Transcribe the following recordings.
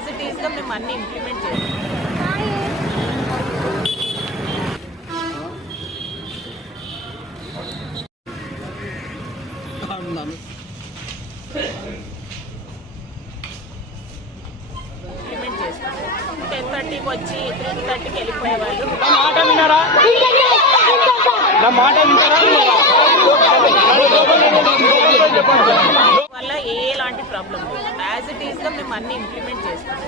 As it ఈస్గా మేము అన్ని ఇంప్లిమెంట్ చేస్తాం. ఇంప్లిమెంట్ చేస్తాం. 10:30కి వచ్చి 3:30కి వెళ్ళిపోయే వాళ్ళు వల్ల ఎలాంటి ప్రాబ్లం లేదు. యాజ్ ఇట్ ఈస్గా మేము అన్ని ఇంప్లిమెంట్ చేస్తాం.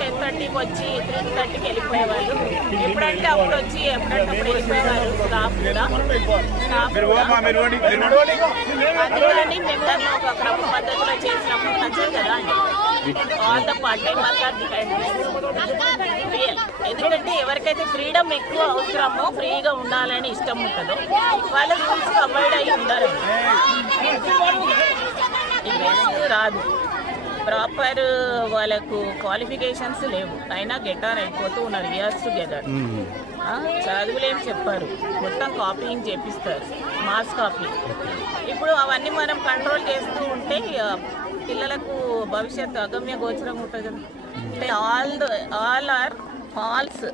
10:30కి వచ్చి 3:30కి వెళ్ళిపోయే వాళ్ళు ఎప్పుడంటే అప్పుడు వచ్చి ఎప్పుడంటే అప్పుడు వెళ్ళిపోయేవారు. స్టాఫ్ కూడా అందుకని మేము దాన్ని ఒక క్రమ పద్ధతిలో చేసినప్పుడు నచ్చదు కదా అండి. All the part timers are real. ఎందుకంటే ఎవరికైతే ఫ్రీడమ్ ఎక్కువ అవసరమో, ఫ్రీగా ఉండాలని ఇష్టం ఉంటుందో వాళ్ళ రూల్స్ అవాయిడ్ అయ్యి ఉండాలి. ఇంగ్లీష్ రాదు, ప్రాపర్ వాళ్ళకు క్వాలిఫికేషన్స్ లేవు, అయినా గెటార్ అయిపోతూ ఉన్నారు ఇయర్స్ టుగెదర్. చదువులేం చెప్పారు, మొత్తం కాపీయింగ్ చేపిస్తారు, మాస్ కాపీ. ఇప్పుడు అవన్నీ మనం కంట్రోల్ చేస్తూ ఉంటే పిల్లలకు భవిష్యత్తు అగమ్య గోచరం ఉంటుంది కదా. అంటే ఆల్ ఆర్ ఫాల్స్.